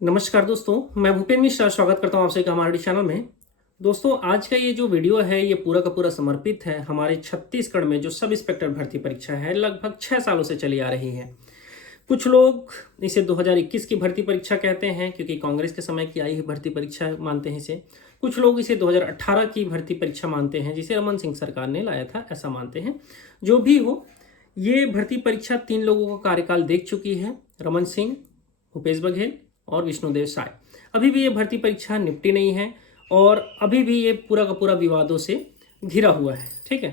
नमस्कार दोस्तों, मैं भूपेन मिश्रा स्वागत करता हूं आपसे हमारे चैनल में। दोस्तों, आज का ये जो वीडियो है ये पूरा का पूरा समर्पित है हमारे छत्तीसगढ़ में जो सब इंस्पेक्टर भर्ती परीक्षा है लगभग 6 सालों से चली आ रही है। कुछ लोग इसे 2021 की भर्ती परीक्षा कहते हैं क्योंकि कांग्रेस के समय की आई हुई भर्ती परीक्षा मानते हैं इसे। कुछ लोग इसे 2018 की भर्ती परीक्षा मानते हैं जिसे रमन सिंह सरकार ने लाया था, ऐसा मानते हैं। जो भी हो, ये भर्ती परीक्षा 3 लोगों का कार्यकाल देख चुकी है, रमन सिंह, भूपेश बघेल और विष्णुदेव साय। अभी भी ये भर्ती परीक्षा निपटी नहीं है और अभी भी ये पूरा का पूरा विवादों से घिरा हुआ है। ठीक है,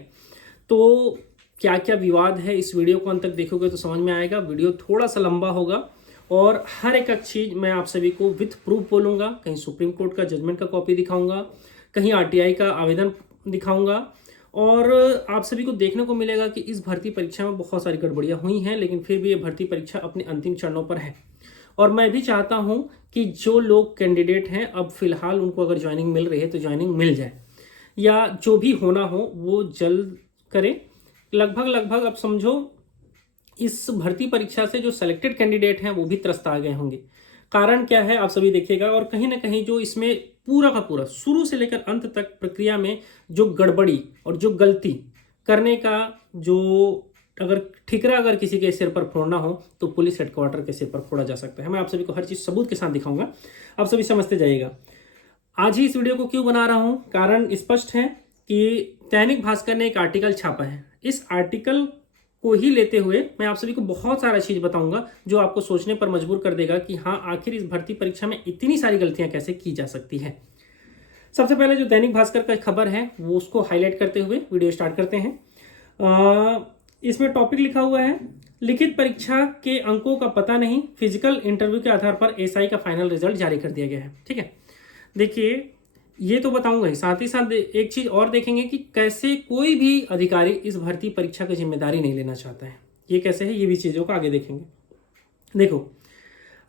तो क्या क्या विवाद है इस वीडियो को अंत तक देखोगे तो समझ में आएगा। वीडियो थोड़ा सा लंबा होगा और हर एक चीज़ मैं आप सभी को विथ प्रूफ बोलूँगा। कहीं सुप्रीम कोर्ट का जजमेंट का कॉपी दिखाऊंगा, कहीं आरटीआई का आवेदन दिखाऊंगा और आप सभी को देखने को मिलेगा कि इस भर्ती परीक्षा में बहुत सारी गड़बड़ियाँ हुई हैं, लेकिन फिर भी ये भर्ती परीक्षा अपने अंतिम चरणों पर है। और मैं भी चाहता हूं कि जो लोग कैंडिडेट हैं अब फिलहाल उनको अगर ज्वाइनिंग मिल रही है तो ज्वाइनिंग मिल जाए, या जो भी होना हो वो जल्द करें। लगभग अब समझो इस भर्ती परीक्षा से जो सेलेक्टेड कैंडिडेट हैं वो भी त्रस्त आ गए होंगे। कारण क्या है आप सभी देखिएगा। और कहीं ना कहीं जो इसमें पूरा का पूरा शुरू से लेकर अंत तक प्रक्रिया में जो गड़बड़ी और जो गलती करने का जो अगर ठिकरा अगर किसी के सिर पर फोड़ना हो तो पुलिस हेडक्वार्टर के सिर पर फोड़ा जा सकता है। मैं आप सभी को हर चीज़ सबूत के साथ दिखाऊंगा, आप सभी समझते जाइएगा। आज ही इस वीडियो को क्यों बना रहा हूं, कारण स्पष्ट है कि दैनिक भास्कर ने एक आर्टिकल छापा है। इस आर्टिकल को ही लेते हुए मैं आप सभी को बहुत सारा चीज़ बताऊंगा जो आपको सोचने पर मजबूर कर देगा कि हाँ, आखिर इस भर्ती परीक्षा में इतनी सारी गलतियां कैसे की जा सकती है। सबसे पहले जो दैनिक भास्कर का खबर है वो उसको हाईलाइट करते हुए वीडियो स्टार्ट करते हैं। इसमें टॉपिक लिखा हुआ है, लिखित परीक्षा के अंकों का पता नहीं, फिजिकल इंटरव्यू के आधार पर एसआई का फाइनल रिजल्ट जारी कर दिया गया है। ठीक है, देखिए ये तो बताऊंगा ही, साथ ही साथ एक चीज और देखेंगे कि कैसे कोई भी अधिकारी इस भर्ती परीक्षा की जिम्मेदारी नहीं लेना चाहता है। ये कैसे है, ये भी चीजों को आगे देखेंगे। देखो,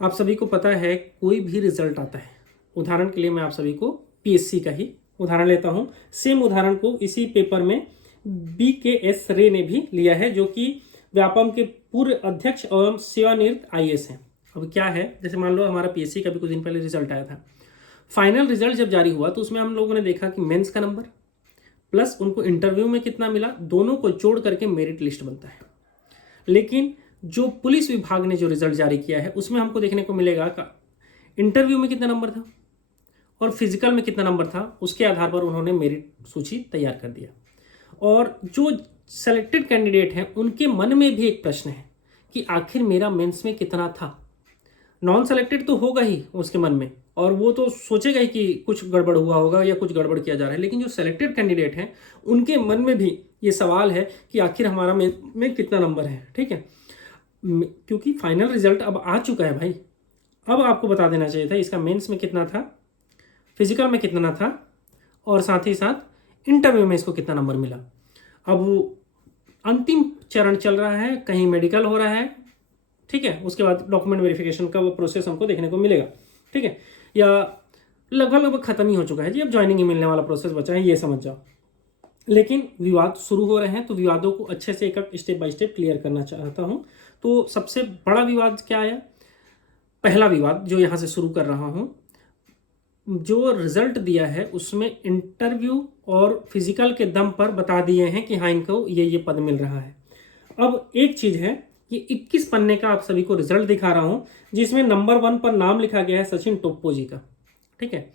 आप सभी को पता है कोई भी रिजल्ट आता है, उदाहरण के लिए मैं आप सभी को पीएससी का ही उदाहरण लेता हूं। सेम उदाहरण को इसी पेपर में BKS रे ने भी लिया है, जो कि व्यापम के पूर्व अध्यक्ष एवं सेवानिवृत्त आईएएस हैं। अब क्या है, जैसे मान लो हमारा पीएससी का भी कुछ दिन पहले रिजल्ट आया था। फाइनल रिजल्ट जब जारी हुआ तो उसमें हम लोगों ने देखा कि मेंस का नंबर प्लस उनको इंटरव्यू में कितना मिला, दोनों को जोड़ करके मेरिट लिस्ट बनता है। लेकिन जो पुलिस विभाग ने जो रिजल्ट जारी किया है उसमें हमको देखने को मिलेगा कि इंटरव्यू में कितना नंबर था और फिजिकल में कितना नंबर था, उसके आधार पर उन्होंने मेरिट सूची तैयार कर दिया। और जो सेलेक्टेड कैंडिडेट हैं उनके मन में भी एक प्रश्न है कि आखिर मेरा मेंस में कितना था। नॉन सेलेक्टेड तो होगा ही उसके मन में, और वो तो सोचेगा ही कि कुछ गड़बड़ हुआ होगा या कुछ गड़बड़ किया जा रहा है। लेकिन जो सेलेक्टेड कैंडिडेट हैं उनके मन में भी ये सवाल है कि आखिर हमारा मेंस में कितना नंबर है। ठीक है, क्योंकि फाइनल रिजल्ट अब आ चुका है भाई। अब आपको बता देना चाहिए था इसका मेंस में कितना था, फिजिकल में कितना था और साथ ही साथ इंटरव्यू में इसको कितना नंबर मिला। अब अंतिम चरण चल रहा है, कहीं मेडिकल हो रहा है। ठीक है, उसके बाद डॉक्यूमेंट वेरिफिकेशन का वो प्रोसेस हमको देखने को मिलेगा। ठीक है, या लगभग खत्म ही हो चुका है जी, अब ज्वाइनिंग ही मिलने वाला प्रोसेस बचा है, ये समझ जाओ। लेकिन विवाद शुरू हो रहे हैं तो विवादों को अच्छे से एक स्टेप बाय स्टेप क्लियर करना चाहता हूँ। तो सबसे बड़ा विवाद क्या आया, पहला विवाद जो यहाँ से शुरू कर रहा हूँ, जो रिजल्ट दिया है उसमें इंटरव्यू और फिजिकल के दम पर बता दिए हैं कि हाँ इनको ये पद मिल रहा है। अब एक चीज है, ये 21 पन्ने का आप सभी को रिजल्ट दिखा रहा हूं जिसमें नंबर 1 पर नाम लिखा गया है सचिन टोप्पो जी का। ठीक है,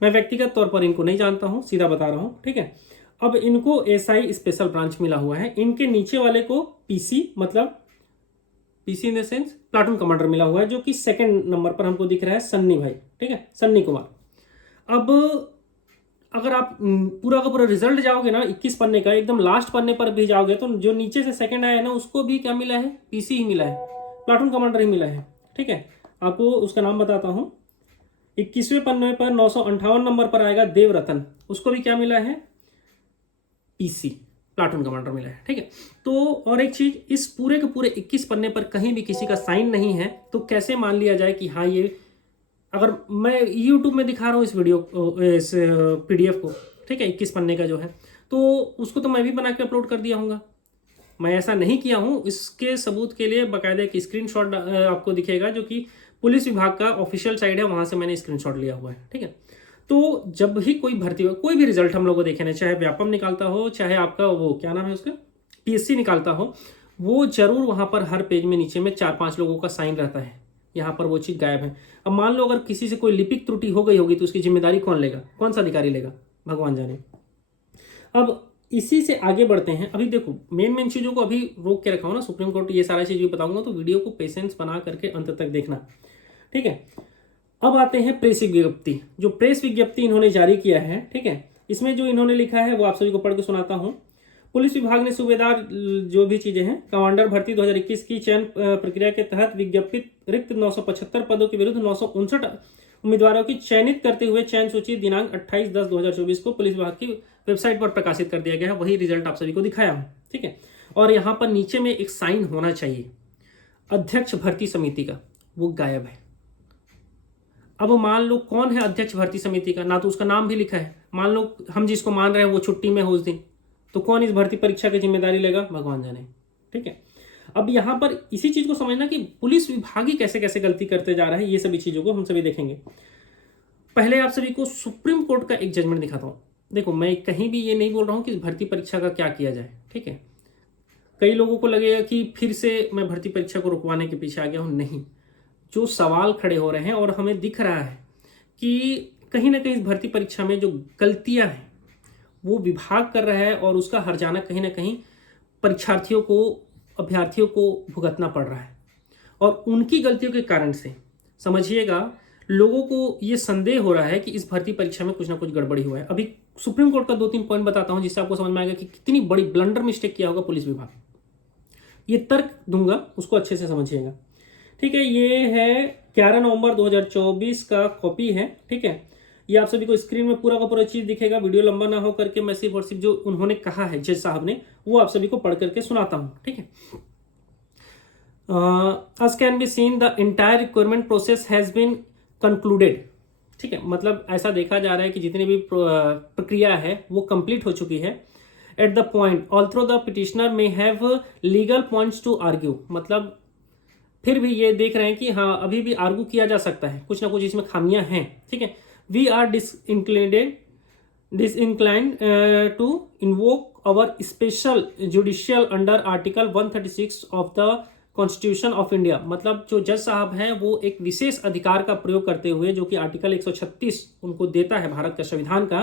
मैं व्यक्तिगत तौर पर इनको नहीं जानता हूं, सीधा बता रहा हूं। ठीक है, अब इनको एसआई स्पेशल ब्रांच मिला हुआ है, इनके नीचे वाले को पीसी मतलब PC in the sense platoon commander मिला हुआ है, जो कि सेकंड नंबर पर हमको दिख रहा है सन्नी भाई। ठीक है, सन्नी कुमार। अब अगर आप पूरा का पूरा रिजल्ट जाओगे ना 21 पन्ने का, एकदम लास्ट पन्ने पर भी जाओगे तो जो नीचे से सेकंड आया है ना उसको भी क्या मिला है, पीसी ही मिला है, प्लाटून कमांडर ही मिला है। ठीक है, आपको उसका नाम बताता हूं। 21वें पन्ने पर 958 नंबर पर आएगा देवरतन, उसको भी क्या मिला है, पीसी प्लाटून कमांडर मिला है। ठीक है, तो और एक चीज, इस पूरे के पूरे 21 पन्ने पर कहीं भी किसी का साइन नहीं है, तो कैसे मान लिया जाए कि हाँ ये, अगर मैं YouTube में दिखा रहा हूँ इस इस PDF को, ठीक है, 21 पन्ने का जो है, तो उसको तो मैं भी बना के अपलोड कर दिया हूँगा। मैं ऐसा नहीं किया हूँ, इसके सबूत के लिए बाकायदा एक स्क्रीनशॉट आपको दिखेगा जो कि पुलिस विभाग का ऑफिशियल साइट है, वहां से मैंने स्क्रीनशॉट लिया हुआ है। ठीक है, तो जब भी कोई भर्ती हो, कोई भी रिजल्ट हम लोग को देखे ना, चाहे व्यापम निकालता हो, चाहे आपका वो क्या नाम है उसका पीएससी निकालता हो, वो जरूर वहां पर हर पेज में नीचे में 4-5 लोगों का साइन रहता है। यहाँ पर वो चीज गायब है। अब मान लो अगर किसी से कोई लिपिक त्रुटि हो गई होगी तो उसकी जिम्मेदारी कौन लेगा, कौन सा अधिकारी लेगा, भगवान जाने। अब इसी से आगे बढ़ते हैं। अभी देखो मेन चीजों को अभी रोक के रखा हूं ना, सुप्रीम कोर्ट ये सारा चीज बताऊंगा, तो वीडियो को पेशेंस बना करके अंत तक देखना। ठीक है, अब आते हैं प्रेस विज्ञप्ति। जो प्रेस विज्ञप्ति इन्होंने जारी किया है, ठीक है, इसमें जो इन्होंने लिखा है वो आप सभी को पढ़ के सुनाता हूं। पुलिस विभाग ने सूबेदार जो भी चीजें हैं, कमांडर भर्ती 2021 की चयन प्रक्रिया के तहत विज्ञापित रिक्त 975 पदों के विरुद्ध 959 उम्मीदवारों की चयनित करते हुए चयन सूची दिनांक 28/10/2024 को पुलिस विभाग की वेबसाइट पर प्रकाशित कर दिया गया है। वही रिजल्ट आप सभी को दिखाया हूं। ठीक है, और यहाँ पर नीचे में एक साइन होना चाहिए अध्यक्ष भर्ती समिति का, वो गायब है। अब मान लो कौन है अध्यक्ष भर्ती समिति का, ना तो उसका नाम भी लिखा है। मान लो हम जिसको मान रहे हैं वो छुट्टी में हो उस दिन, तो कौन इस भर्ती परीक्षा की जिम्मेदारी लेगा, भगवान जाने। ठीक है, अब यहां पर इसी चीज को समझना कि पुलिस विभाग ही कैसे कैसे गलती करते जा रहा है, ये सभी चीजों को हम सभी देखेंगे। पहले आप सभी को सुप्रीम कोर्ट का एक जजमेंट दिखाता हूं। देखो मैं कहीं भी ये नहीं बोल रहा हूं कि इस भर्ती परीक्षा का क्या किया जाए। ठीक है, कई लोगों को लगेगा कि फिर से मैं भर्ती परीक्षा को रुकवाने के पीछे आ गया हूं। नहीं, जो सवाल खड़े हो रहे हैं और हमें दिख रहा है कि कहीं ना कहीं इस भर्ती परीक्षा में जो गलतियां हैं वो विभाग कर रहा है, और उसका हर्जाना कहीं ना कहीं परीक्षार्थियों को, अभ्यर्थियों को भुगतना पड़ रहा है। और उनकी गलतियों के कारण से समझिएगा लोगों को ये संदेह हो रहा है कि इस भर्ती परीक्षा में कुछ ना कुछ गड़बड़ी हुआ है। अभी सुप्रीम कोर्ट का 2-3 पॉइंट बताता हूं जिससे आपको समझ में आएगा कि कितनी बड़ी ब्लंडर मिस्टेक किया होगा पुलिस विभाग। ये तर्क दूंगा, उसको अच्छे से समझिएगा। ठीक है, ये है 11 नवंबर 2024 का कॉपी है। ठीक है, ये आप सभी को स्क्रीन में पूरा का पूरा चीज दिखेगा। वीडियो लंबा ना हो करके मैं सिर्फ और सिर्फ जो उन्होंने कहा है जज साहब ने वो आप सभी को पढ़ करके सुनाता हूं। ठीक है, as can be seen the entire requirement process has been concluded। ठीक है, मतलब ऐसा देखा जा रहा है कि जितनी भी प्रक्रिया है वो कंप्लीट हो चुकी है। At the point although the petitioner may have legal points to argue, मतलब फिर भी ये देख रहे हैं कि हाँ अभी भी आर्ग्यू किया जा सकता है, कुछ ना कुछ इसमें खामियां हैं। ठीक है, we are disinclined to invoke our special judicial under article 136 of the constitution of India. मतलब जो जज साहब हैं वो एक विशेष अधिकार का प्रयोग करते हुए, जो कि आर्टिकल 136 उनको देता है भारत का संविधान का।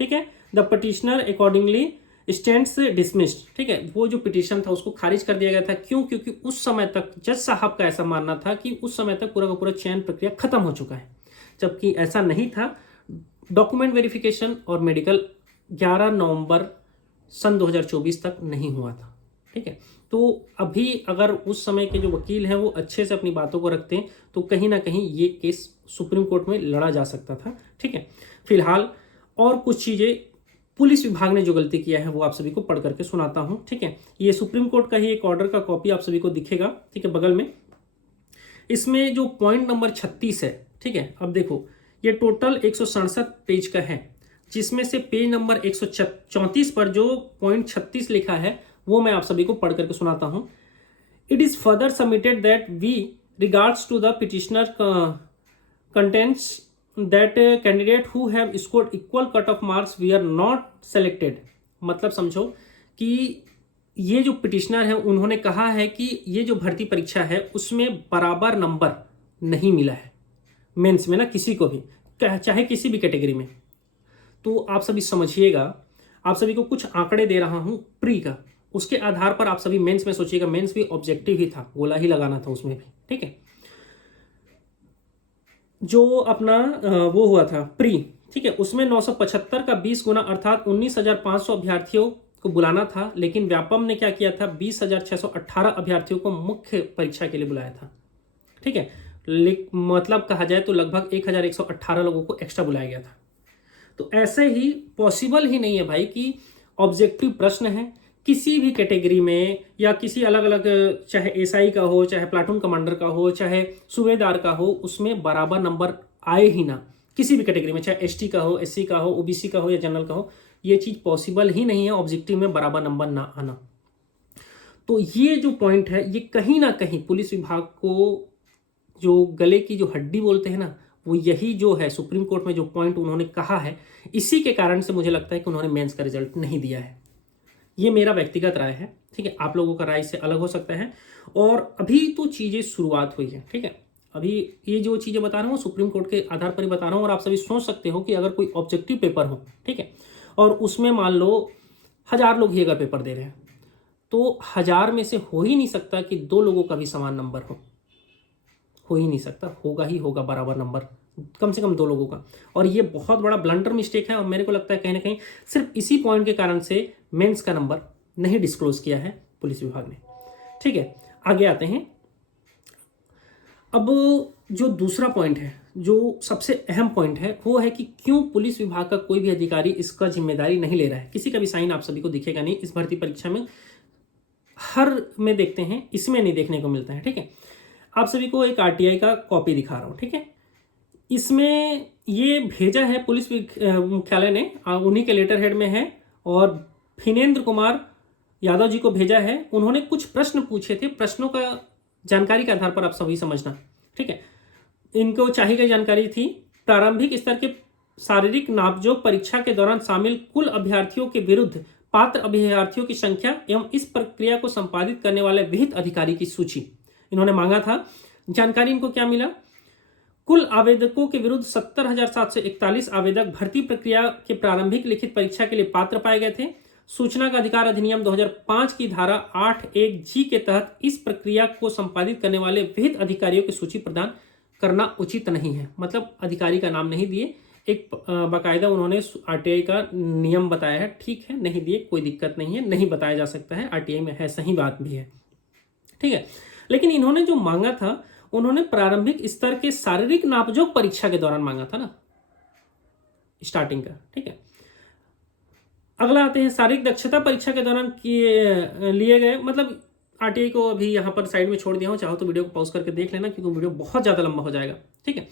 ठीक है, the petitioner accordingly stands dismissed. ठीक है, वो जो पिटीशन था उसको खारिज कर दिया गया था। क्यों? क्योंकि उस समय तक जज साहब का ऐसा मानना था कि उस समय तक पूरा का पूरा चयन प्रक्रिया खत्म हो चुका है, जबकि ऐसा नहीं था। डॉक्यूमेंट वेरिफिकेशन और मेडिकल 11 नवंबर सन 2024 तक नहीं हुआ था। ठीक है, तो अभी अगर उस समय के जो वकील हैं वो अच्छे से अपनी बातों को रखते हैं तो कहीं ना कहीं ये केस सुप्रीम कोर्ट में लड़ा जा सकता था। ठीक है, फिलहाल और कुछ चीजें पुलिस विभाग ने जो गलती किया है वो आप सभी को पढ़ करके सुनाता हूं। ठीक है, ये सुप्रीम कोर्ट का ही एक ऑर्डर का कॉपी आप सभी को दिखेगा। ठीक है, बगल में इसमें जो पॉइंट नंबर 36 है। ठीक है, अब देखो ये टोटल 167 पेज का है, जिसमें से पेज नंबर 134 पर जो पॉइंट 36 लिखा है वो मैं आप सभी को पढ़ करके सुनाता हूं। It is further submitted that we regards to the petitioner contents that candidate who have scored equal cut off marks we are not selected। मतलब समझो कि ये जो पिटिशनर है उन्होंने कहा है कि ये जो भर्ती परीक्षा है उसमें बराबर नंबर नहीं मिला है मेंस में ना, किसी को भी, चाहे किसी भी कैटेगरी में। तो आप सभी समझिएगा, आप सभी को कुछ आंकड़े दे रहा हूं प्री का, उसके आधार पर आप सभी मेंस में सोचिएगा। मेंस भी ऑब्जेक्टिव ही था, गोला ही लगाना था उसमें भी। ठीक है, जो अपना वो हुआ था प्री, ठीक है, उसमें 975 का 20 गुना अर्थात 19,500 अभ्यर्थियों को बुलाना था, लेकिन व्यापम ने क्या किया था 20,618 अभ्यर्थियों को मुख्य परीक्षा के लिए बुलाया था। ठीक है, मतलब कहा जाए तो लगभग 1,118 लोगों को एक्स्ट्रा बुलाया गया था। तो ऐसे ही पॉसिबल ही नहीं है भाई कि ऑब्जेक्टिव प्रश्न है किसी भी कैटेगरी में या किसी अलग अलग, चाहे एसआई का हो, चाहे प्लाटून कमांडर का हो, चाहे सूबेदार का हो, उसमें बराबर नंबर आए ही ना। किसी भी कैटेगरी में, चाहे एसटी का हो, एससी का हो, ओबीसी का हो या जनरल का हो, ये चीज पॉसिबल ही नहीं है ऑब्जेक्टिव में बराबर नंबर ना आना। तो ये जो पॉइंट है ये कहीं ना कहीं पुलिस विभाग को जो गले की जो हड्डी बोलते हैं ना, वो यही जो है सुप्रीम कोर्ट में जो पॉइंट उन्होंने कहा है, इसी के कारण से मुझे लगता है कि उन्होंने मेंस का रिजल्ट नहीं दिया है। ये मेरा व्यक्तिगत राय है, ठीक है। आप लोगों का राय इससे अलग हो सकता है। और अभी तो चीज़ें शुरुआत हुई है, ठीक है। अभी ये जो चीज़ें बता रहा हूँ सुप्रीम कोर्ट के आधार पर ही बता रहा हूँ, और आप सभी सोच सकते हो कि अगर कोई ऑब्जेक्टिव पेपर हो, ठीक है, और उसमें मान लो 1000 लोग ही अगर पेपर दे रहे हैं, तो 1000 में से हो ही नहीं सकता कि 2 लोगों का भी समान नंबर हो ही नहीं सकता, होगा ही होगा बराबर नंबर, कम से कम 2 लोगों का। और ये बहुत बड़ा ब्लंडर मिस्टेक है, और मेरे को लगता है कहीं ना कहीं सिर्फ इसी पॉइंट के कारण से मेंस का नंबर नहीं डिस्क्लोज किया है पुलिस विभाग ने, ठीक है। आगे आते हैं। अब जो दूसरा पॉइंट है, जो सबसे अहम पॉइंट है, वो है कि क्यों पुलिस विभाग का कोई भी अधिकारी इसका जिम्मेदारी नहीं ले रहा है। किसी का भी साइन आप सभी को दिखेगा नहीं इस भर्ती परीक्षा में, हर में देखते हैं, इसमें नहीं देखने को मिलता है, ठीक है। आप सभी को एक आरटीआई का कॉपी दिखा रहा हूं, ठीक है। इसमें ये भेजा है पुलिस मुख्यालय ने, उन्हीं के लेटर हेड में है, और फिनेंद्र कुमार यादव जी को भेजा है। उन्होंने कुछ प्रश्न पूछे थे, प्रश्नों का जानकारी के आधार पर आप सभी समझना, ठीक है। इनको चाहिए गई जानकारी थी, प्रारंभिक स्तर के शारीरिक नापजोक परीक्षा के दौरान शामिल कुल अभ्यर्थियों के विरुद्ध पात्र अभ्यर्थियों की संख्या एवं इस प्रक्रिया को संपादित करने वाले विहित अधिकारी की सूची इन्होंने मांगा था। जानकारी इनको क्या मिला, कुल आवेदकों के विरुद्ध 70,741 आवेदक भर्ती प्रक्रिया के प्रारंभिक लिखित परीक्षा के लिए पात्र पाए गए थे। सूचना का अधिकार अधिनियम 2005 की धारा 8(1)G के तहत इस प्रक्रिया को संपादित करने वाले विहित अधिकारियों की सूची प्रदान करना उचित नहीं है। मतलब अधिकारी का नाम नहीं दिए, एक बाकायदा उन्होंने आरटीआई का नियम बताया है, ठीक है, नहीं दिए कोई दिक्कत नहीं है, नहीं बताया जा सकता है, आरटीआई में है, सही बात भी है, ठीक है। लेकिन इन्होंने जो मांगा था, उन्होंने प्रारंभिक स्तर के शारीरिक नापजोक परीक्षा के दौरान मांगा था ना, स्टार्टिंग का, ठीक है। अगला आते हैं शारीरिक दक्षता परीक्षा के दौरान लिए गए, मतलब आरटीआई को अभी यहाँ पर साइड में छोड़ दिया हूँ, चाहो तो वीडियो को पॉज करके देख लेना, क्योंकि वीडियो बहुत ज़्यादा लंबा हो जाएगा, ठीक है।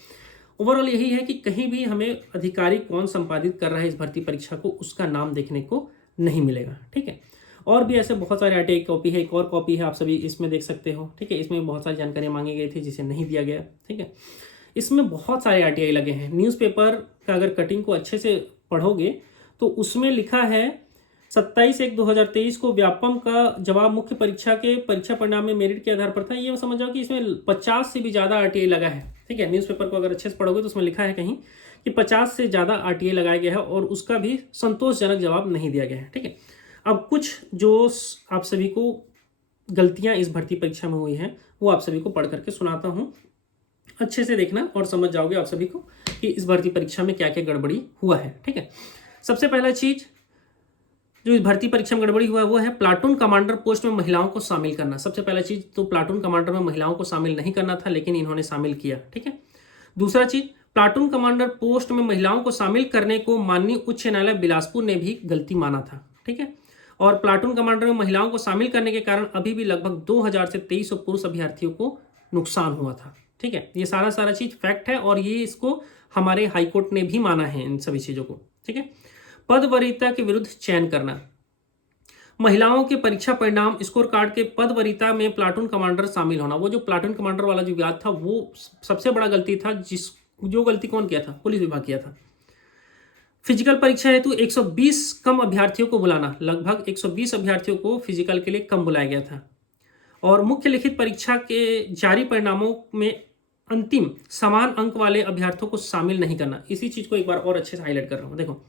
ओवरऑल यही है कि कहीं भी हमें अधिकारी कौन संपादित कर रहा है इस भर्ती परीक्षा को, उसका नाम देखने को नहीं मिलेगा, ठीक है। और भी ऐसे बहुत सारे आरटीआई कॉपी है, एक और कॉपी है आप सभी इसमें देख सकते हो, ठीक है। इसमें बहुत सारी जानकारियाँ मांगी गई थी जिसे नहीं दिया गया, ठीक है। इसमें बहुत सारे आरटीआई लगे हैं। न्यूज़पेपर का अगर कटिंग को अच्छे से पढ़ोगे तो उसमें लिखा है 27/1/2023 को व्यापम का जवाब मुख्य परीक्षा के परीक्षा परिणाम में मेरिट के आधार पर था। ये समझ जाओ कि इसमें 50 से भी ज़्यादा आरटीआई लगा है, ठीक है। न्यूज़पेपर को अगर अच्छे से पढ़ोगे तो उसमें लिखा है कहीं कि 50 से ज़्यादा आरटीआई लगाया गया है, और उसका भी संतोषजनक जवाब नहीं दिया गया है, ठीक है। अब कुछ जो आप सभी को गलतियां इस भर्ती परीक्षा में हुई हैं वो आप सभी को पढ़ करके सुनाता हूं, अच्छे से देखना और समझ जाओगे आप सभी को कि इस भर्ती परीक्षा में क्या क्या गड़बड़ी हुआ है, ठीक है। सबसे पहला चीज जो इस भर्ती परीक्षा में गड़बड़ी हुआ है वो है प्लाटून कमांडर पोस्ट में महिलाओं को शामिल करना। सबसे पहला चीज तो प्लाटून कमांडर में महिलाओं को शामिल नहीं करना था, लेकिन इन्होंने शामिल किया, ठीक है। दूसरा चीज, प्लाटून कमांडर पोस्ट में महिलाओं को शामिल करने को माननीय उच्च न्यायालय बिलासपुर ने भी गलती माना था, ठीक है। और प्लाटून कमांडर में महिलाओं को शामिल करने के कारण अभी भी लगभग 2000 से 2300 पुरुष अभ्यर्थियों को नुकसान हुआ था, ठीक है। ये सारा चीज फैक्ट है, और ये इसको हमारे हाईकोर्ट ने भी माना है इन सभी चीजों को, ठीक है। पद वरीयता के विरुद्ध चयन करना, महिलाओं के परीक्षा परिणाम स्कोर कार्ड के पद वरीयता में प्लाटून कमांडर शामिल होना, वो जो प्लाटून कमांडर वाला जो विवाद था वो सबसे बड़ा गलती था, जो गलती कौन किया था, पुलिस विभाग किया था। फिजिकल परीक्षा हेतु 120 कम अभ्यर्थियों को बुलाना, लगभग 120 अभ्यर्थियों को फिजिकल के लिए कम बुलाया गया था। और मुख्य लिखित परीक्षा के जारी परिणामों में अंतिम समान अंक वाले अभ्यर्थियों को शामिल नहीं करना। इसी चीज को एक बार और अच्छे से हाईलाइट कर रहा हूं। देखो,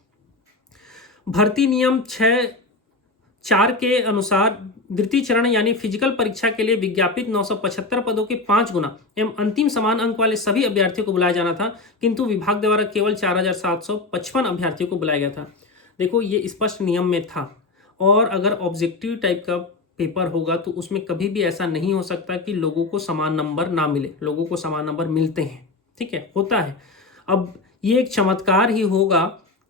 भर्ती नियम 6(4) के अनुसार द्वितीय चरण यानी फिजिकल परीक्षा के लिए विज्ञापित 975 पदों के 5 गुना एवं अंतिम समान अंक वाले सभी अभ्यर्थियों को बुलाया जाना था, किंतु विभाग द्वारा केवल 4755 अभ्यर्थियों को बुलाया गया था। देखो, ये स्पष्ट नियम में था, और अगर ऑब्जेक्टिव टाइप का पेपर होगा तो उसमें कभी भी ऐसा नहीं हो सकता कि लोगों को समान नंबर ना मिले। लोगों को समान नंबर मिलते हैं, ठीक है, होता है। अब ये एक चमत्कार ही होगा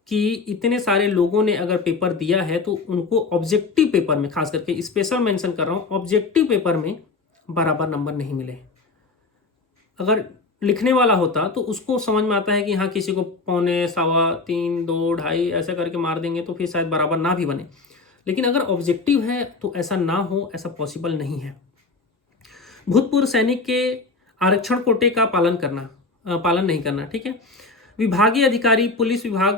कि इतने सारे लोगों ने अगर पेपर दिया है तो उनको ऑब्जेक्टिव पेपर में, खास करके स्पेशल मेंशन कर रहा हूं, ऑब्जेक्टिव पेपर में बराबर नंबर नहीं मिले। अगर लिखने वाला होता तो उसको समझ में आता है कि हाँ, किसी को 2.25, 3, 2, 2.5 ऐसा करके मार देंगे तो फिर शायद बराबर ना भी बने। लेकिन अगर ऑब्जेक्टिव है तो ऐसा ना हो, ऐसा पॉसिबल नहीं है। भूतपूर्व सैनिक के आरक्षण कोटे का पालन नहीं करना, ठीक है। विभागीय अधिकारी पुलिस विभाग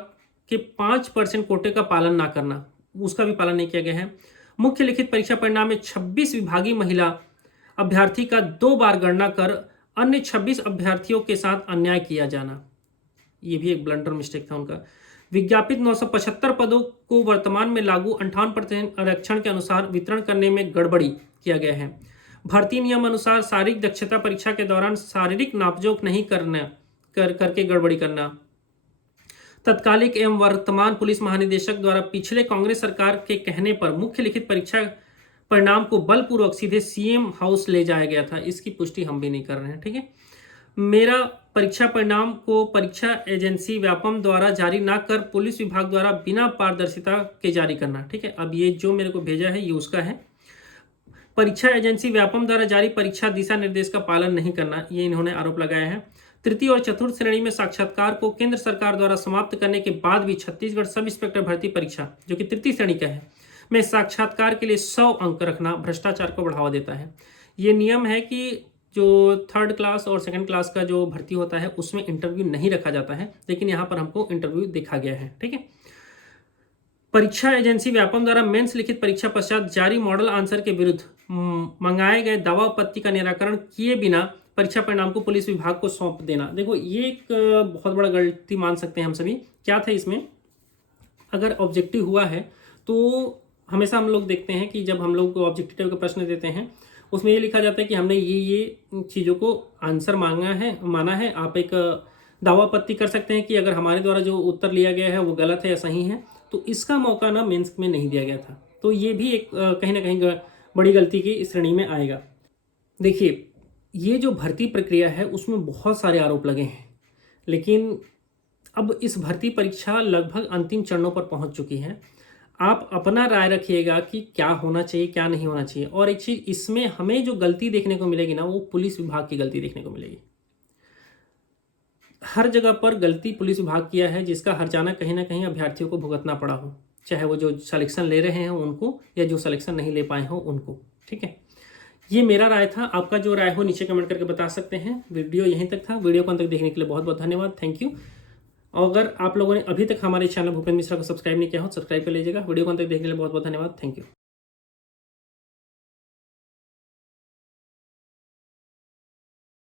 के 5% कोटे का पालन ना करना, उसका भी पालन नहीं किया गया है। मुख्य लिखित परीक्षा परिणाम में 26 विभागीय महिला अभ्यर्थी का 2 बार गणना कर अन्य 26 अभ्यर्थियों के साथ अन्याय किया जाना, ये भी एक ब्लंडर मिस्टेक था उनका। विज्ञापित 975 पदों को वर्तमान में लागू 58% आरक्षण के अनुसार वितरण करने में गड़बड़ी किया गया है। भर्ती नियम अनुसार शारीरिक दक्षता परीक्षा के दौरान शारीरिक नापजोख नहीं करके गड़बड़ी करना। तत्कालिक एवं वर्तमान पुलिस महानिदेशक द्वारा पिछले कांग्रेस सरकार के कहने पर मुख्य लिखित परीक्षा परिणाम को बलपूर्वक सीधे सीएम हाउस ले जाया गया था, इसकी पुष्टि हम भी नहीं कर रहे हैं, ठीक है। मेरा परीक्षा परिणाम को परीक्षा एजेंसी व्यापम द्वारा जारी ना कर पुलिस विभाग द्वारा बिना पारदर्शिता के जारी करना, ठीक है। अब ये जो मेरे को भेजा है ये उसका है। परीक्षा एजेंसी व्यापम द्वारा जारी परीक्षा दिशा निर्देश का पालन नहीं करना, ये इन्होंने आरोप लगाया है। तृतीय और चतुर्थ श्रेणी में साक्षात्कार को केंद्र सरकार द्वारा समाप्त करने के बाद भी छत्तीसगढ़ सब इंस्पेक्टर भर्ती परीक्षा, जो कि तृतीय श्रेणी का है, में साक्षात्कार के लिए 100 अंक रखना भ्रष्टाचार को बढ़ावा देता है। ये नियम है कि जो 3rd क्लास और 2nd क्लास का जो भर्ती होता है उसमें इंटरव्यू नहीं रखा जाता है, लेकिन यहाँ पर हमको इंटरव्यू देखा गया है, ठीक है। परीक्षा एजेंसी व्यापम द्वारा मेंस लिखित परीक्षा पश्चात जारी मॉडल आंसर के विरुद्ध मंगाए गए दावा आपत्ति का निराकरण किए बिना परीक्षा परिणाम को पुलिस विभाग को सौंप देना। देखो ये एक बहुत बड़ा गलती मान सकते हैं हम सभी। क्या था इसमें, अगर ऑब्जेक्टिव हुआ है तो हमेशा हम लोग देखते हैं कि जब हम लोग ऑब्जेक्टिव के प्रश्न देते हैं उसमें ये लिखा जाता है कि हमने ये चीज़ों को आंसर माना है। आप एक दावा आपत्ति कर सकते हैं कि अगर हमारे द्वारा जो उत्तर लिया गया है वो गलत है या सही है, तो इसका मौका ना मेंस में नहीं दिया गया था। तो ये भी एक कहीं ना कहीं बड़ी गलती की श्रेणी में आएगा। देखिए ये जो भर्ती प्रक्रिया है उसमें बहुत सारे आरोप लगे हैं, लेकिन अब इस भर्ती परीक्षा लगभग अंतिम चरणों पर पहुंच चुकी है। आप अपना राय रखिएगा कि क्या होना चाहिए क्या नहीं होना चाहिए। और एक चीज़ इसमें हमें जो गलती देखने को मिलेगी ना, वो पुलिस विभाग की गलती देखने को मिलेगी। हर जगह पर गलती पुलिस विभाग किया है, जिसका हर्जाना कहीं ना कहीं अभ्यर्थियों को भुगतना पड़ा हो, चाहे वो जो सिलेक्शन ले रहे हैं उनको या जो सिलेक्शन नहीं ले पाए हो उनको, ठीक है। ये मेरा राय था, आपका जो राय हो नीचे कमेंट करके बता सकते हैं। वीडियो यहीं तक था। वीडियो को अंत तक देखने के लिए बहुत बहुत धन्यवाद, थैंक यू। अगर आप लोगों ने अभी तक हमारे चैनल भूपेंद्र मिश्रा को सब्सक्राइब नहीं किया हो, सब्सक्राइब कर लीजिएगा। वीडियो को अंत तक देखने के लिए बहुत बहुत धन्यवाद, थैंक यू।